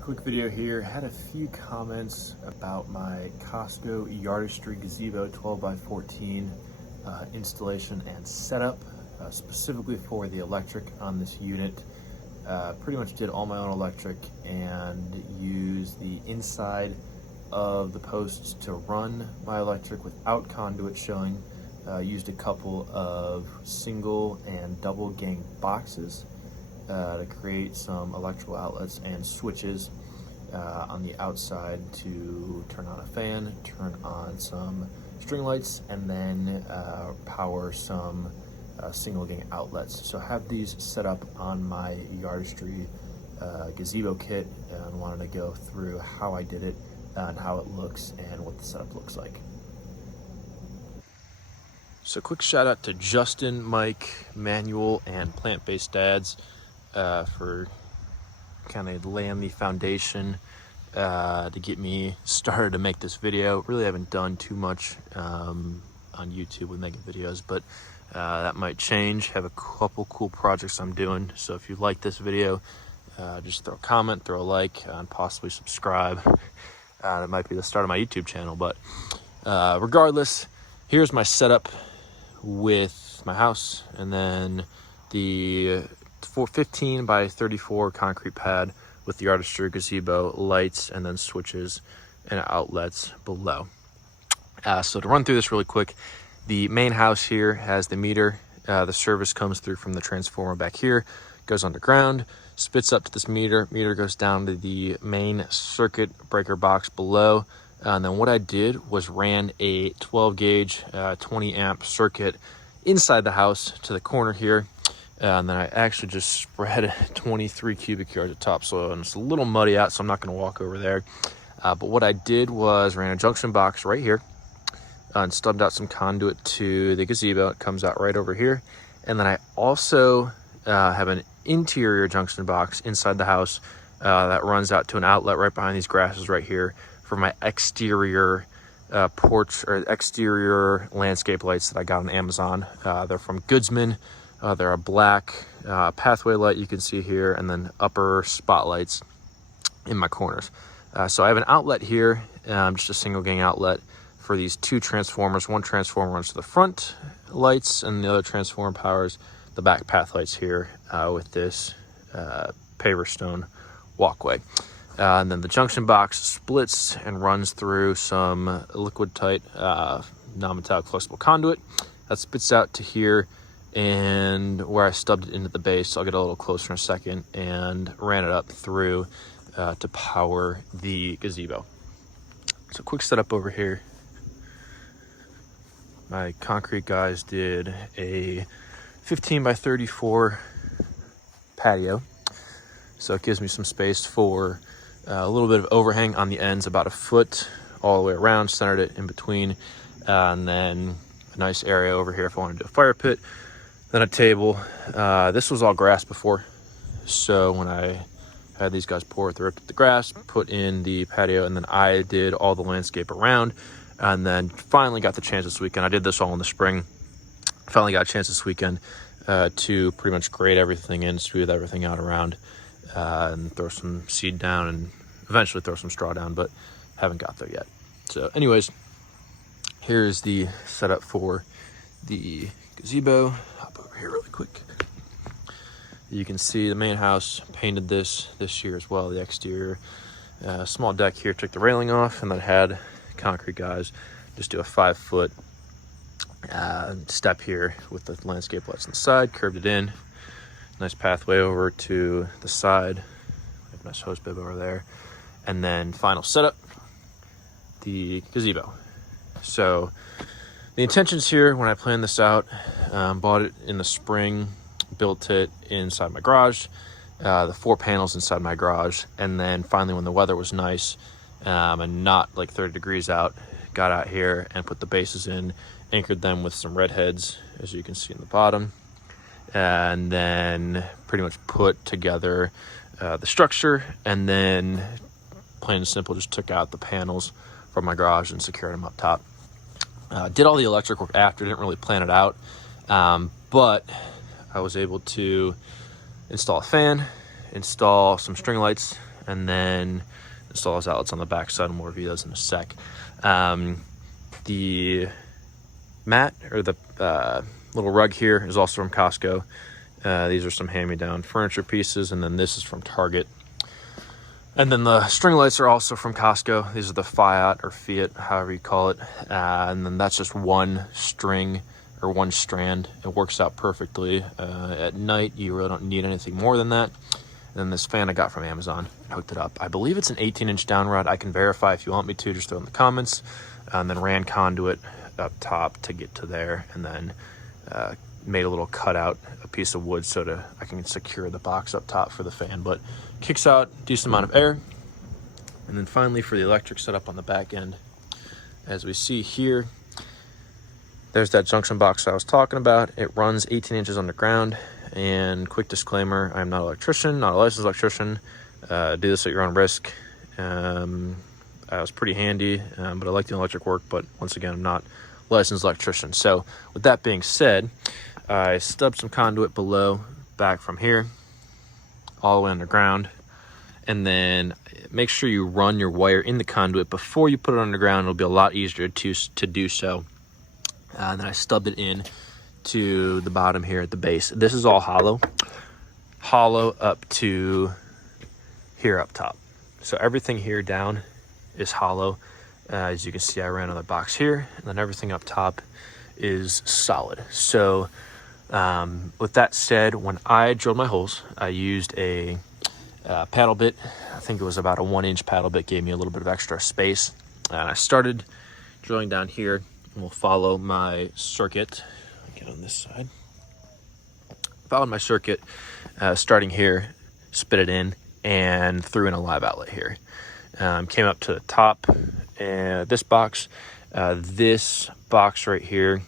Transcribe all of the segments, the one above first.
Quick video here. Had a few comments about my Costco Yardistry Gazebo 12x14 installation and setup, specifically for the electric on this unit. Pretty much did all my own electric and used the inside of the posts to run my electric without conduit showing. Used a couple of single and double gang boxes to create some electrical outlets and switches on the outside to turn on a fan, turn on some string lights, and then power some single gang outlets. So I have these set up on my Yardistry Gazebo kit and wanted to go through how I did it and how it looks and what the setup looks like. So quick shout out to Justin, Mike, Manuel, and Plant Based Dads for kind of laying the foundation to get me started to make this video. Really haven't done too much on YouTube with making videos, but that might change. Have a couple cool projects I'm doing. So if you like this video, just throw a comment, throw a like, and possibly subscribe. That might be the start of my YouTube channel, but regardless, here's my setup with my house, and then the 15 by 34 concrete pad with the Yardistry Gazebo lights, and then switches and outlets below. So to run through this really quick, the main house here has the meter. The service comes through from the transformer back here, goes underground, spits up to this meter. Meter goes down to the main circuit breaker box below. And then what I did was ran a 12 gauge, 20 amp circuit inside the house to the corner here. And then I actually just spread 23 cubic yards of topsoil, and it's a little muddy out, so I'm not going to walk over there. But what I did was ran a junction box right here and stubbed out some conduit to the gazebo. It comes out right over here. And then I also have an interior junction box inside the house that runs out to an outlet right behind these grasses right here for my exterior porch or exterior landscape lights that I got on Amazon. They're from Goodsman. They're a black pathway light you can see here, and then upper spotlights in my corners. So I have an outlet here, just a single gang outlet for these two transformers. One transformer runs to the front lights, and the other transformer powers the back path lights here with this paver stone walkway. And then the junction box splits and runs through some liquid tight non-metallic flexible conduit that spits out to here, and where I stubbed it into the base. I'll get a little closer in a second, and ran it up through to power the gazebo. So quick setup over here. My concrete guys did a 15 by 34 patio. So it gives me some space for a little bit of overhang on the ends, about a foot all the way around, centered it in between, and then a nice area over here if I want to do a fire pit. Then a table. This was all grass before, so when I had these guys pour it, they ripped up the grass, put in the patio, and then I did all the landscape around. And then finally got the chance this weekend. I did this all in the spring. Finally got a chance this weekend to pretty much grade everything in, smooth everything out around, and throw some seed down, and eventually throw some straw down, but haven't got there yet. So anyways, here's the setup for the gazebo. Hop over here really quick. You can see the main house, painted this year as well, the exterior. Small deck here, took the railing off, and then had concrete guys just do a 5-foot step here with the landscape lights on the side, curved it in. Nice pathway over to the side. Have a nice hose bib over there. And then final setup, the gazebo. So the intentions here when I planned this out, bought it in the spring, built it inside my garage, the 4 panels inside my garage. And then finally when the weather was nice and not like 30 degrees out, got out here and put the bases in, anchored them with some red heads, as you can see in the bottom. And then pretty much put together the structure, and then plain and simple just took out the panels from my garage and secured them up top. Did all the electric work after, didn't really plan it out, but I was able to install a fan, install some string lights and then install those outlets on the back side, and we'll review those in a sec. The mat, or the little rug here, is also from Costco. These are some hand-me-down furniture pieces, and then this is from Target. And then the string lights are also from Costco. These are the Fiat or Fiat, however you call it. And then that's just one string or one strand. It works out perfectly. At night, you really don't need anything more than that. And then this fan I got from Amazon, hooked it up. I believe it's an 18-inch down rod. I can verify if you want me to, just throw it in the comments. And then ran conduit up top to get to there, and then made a little cutout, a piece of wood, so I can secure the box up top for the fan, but kicks out a decent amount of air. And then finally, for the electric setup on the back end, as we see here, there's that junction box I was talking about. It runs 18 inches underground, and quick disclaimer, I'm not an electrician, not a licensed electrician. Do this at your own risk. I was pretty handy, but I like the electric work, but once again, I'm not a licensed electrician. So with that being said, I stubbed some conduit below, back from here, all the way underground, and then make sure you run your wire in the conduit before you put it underground. It'll be a lot easier to do so. And then I stubbed it in to the bottom here at the base. This is all hollow up to here up top. So everything here down is hollow. As you can see, I ran another box here, and then everything up top is solid. So with that said, when I drilled my holes, I used a paddle bit. I think it was about a 1-inch paddle bit, gave me a little bit of extra space. And I started drilling down here, and we'll follow my circuit. Get on this side. Followed my circuit, starting here, spit it in, and threw in a live outlet here. Came up to the top, and this box right here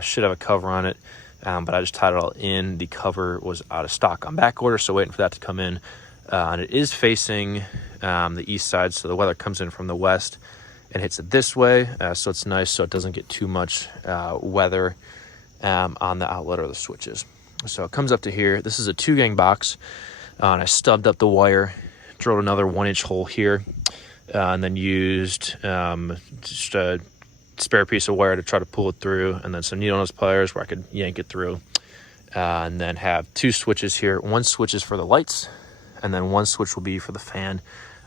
should have a cover on it, but I just tied it all in. The cover was out of stock on back order, so waiting for that to come in. And it is facing the east side, so the weather comes in from the west and hits it this way, so it's nice so it doesn't get too much weather on the outlet or the switches. So it comes up to here. This is a 2-gang box, and I stubbed up the wire, drilled another 1-inch hole here, and then used just a spare piece of wire to try to pull it through, and then some needle nose pliers where I could yank it through, and then have 2 switches here. One switch is for the lights, and then one switch will be for the fan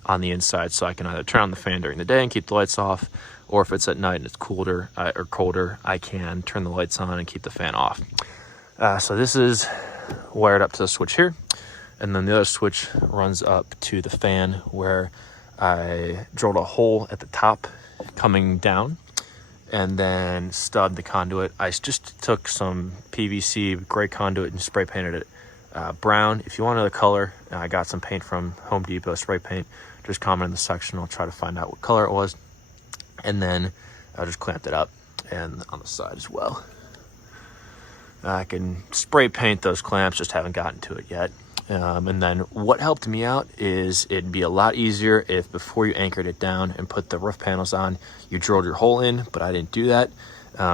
on the inside, so I can either turn on the fan during the day and keep the lights off, or if it's at night and it's colder, I can turn the lights on and keep the fan off. So this is wired up to the switch here, and then the other switch runs up to the fan, where I drilled a hole at the top coming down, and then stubbed the conduit. I just took some PVC gray conduit and spray painted it brown. If you want another color, I got some paint from Home Depot, spray paint. Just comment in the section, I'll try to find out what color it was. And then I just clamped it up, and on the side as well. I can spray paint those clamps, just haven't gotten to it yet. And then what helped me out is it'd be a lot easier if before you anchored it down and put the roof panels on, you drilled your hole in, but I didn't do that.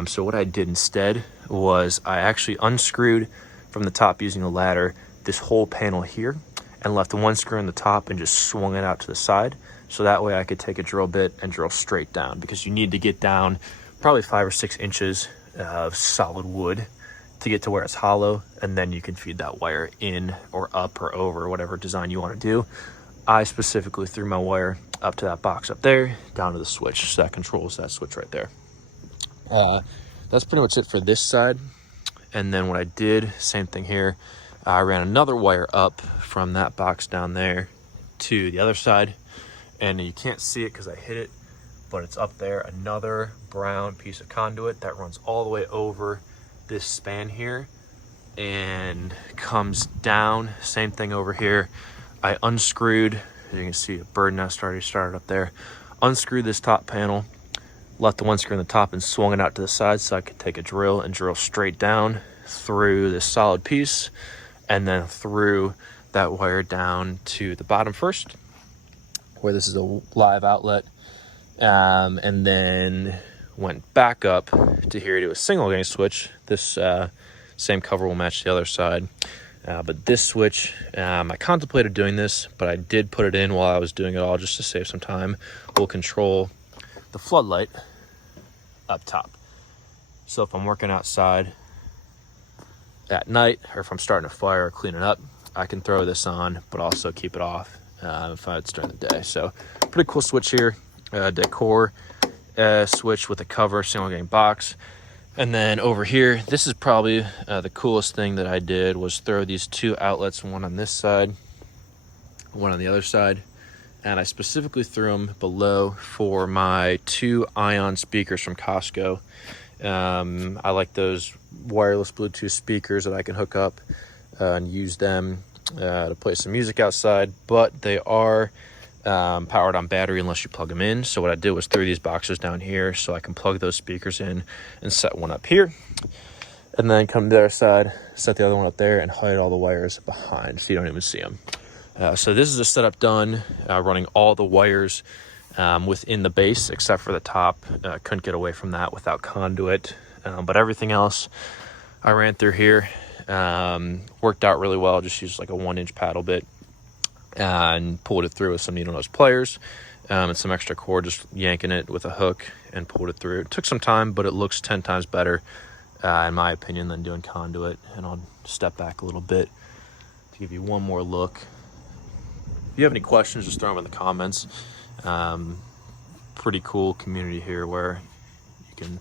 So what I did instead was I actually unscrewed from the top using a ladder this whole panel here, and left the one screw in the top and just swung it out to the side. So that way I could take a drill bit and drill straight down, because you need to get down probably 5 or 6 inches of solid wood to get to where it's hollow, and then you can feed that wire in or up or over, whatever design you want to do. I specifically threw my wire up to that box up there, down to the switch, so that controls that switch right there. That's pretty much it for this side. And then what I did, same thing here, I ran another wire up from that box down there to the other side, and you can't see it because I hit it, but it's up there, another brown piece of conduit that runs all the way over this span here and comes down. Same thing over here. I unscrewed, as you can see, a bird nest already started up there. Unscrewed this top panel, left the one screw in the top and swung it out to the side so I could take a drill and drill straight down through this solid piece, and then through that wire down to the bottom first, where this is a live outlet, and then went back up to here to a single gang switch. This same cover will match the other side, But this switch, I contemplated doing this, but I did put it in while I was doing it all just to save some time. Will control the floodlight up top. So if I'm working outside at night, or if I'm starting a fire or cleaning up, I can throw this on, but also keep it off if it's during the day. So pretty cool switch here. Decor switch with a cover, single gang box. And then over here, this is probably the coolest thing that I did, was throw these two outlets, one on this side, one on the other side. And I specifically threw them below for my 2 Ion speakers from Costco. I like those wireless Bluetooth speakers that I can hook up and use them to play some music outside, but they are powered on battery unless you plug them in. So what I did was threw these boxes down here so I can plug those speakers in and set one up here, and then come to the other side, set the other one up there, and hide all the wires behind so you don't even see them. So this is a setup done, running all the wires within the base except for the top. Couldn't get away from that without conduit, but everything else I ran through here. Worked out really well. Just used like a 1-inch paddle bit and pulled it through with some needle nose pliers and some extra cord, just yanking it with a hook and pulled it through. It took some time, but it looks 10 times better in my opinion than doing conduit. And I'll step back a little bit to give you one more look. If you have any questions, just throw them in the comments. Pretty cool community here where you can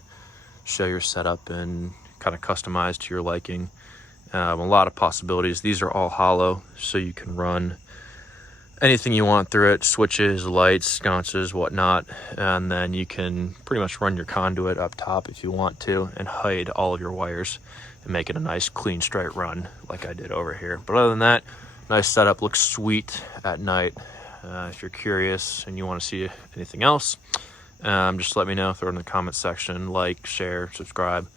show your setup and kind of customize to your liking. A lot of possibilities. These are all hollow, so you can run anything you want through it, switches, lights, sconces, whatnot, and then you can pretty much run your conduit up top if you want to and hide all of your wires and make it a nice clean straight run like I did over here. But other than that, nice setup, looks sweet at night. If you're curious and you want to see anything else, just let me know, throw it in the comment section, like, share, subscribe.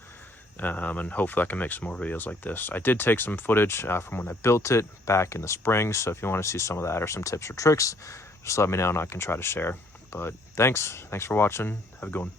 And hopefully I can make some more videos like this. I did take some footage from when I built it back in the spring, so if you want to see some of that or some tips or tricks, just let me know and I can try to share. But thanks for watching. Have a good one.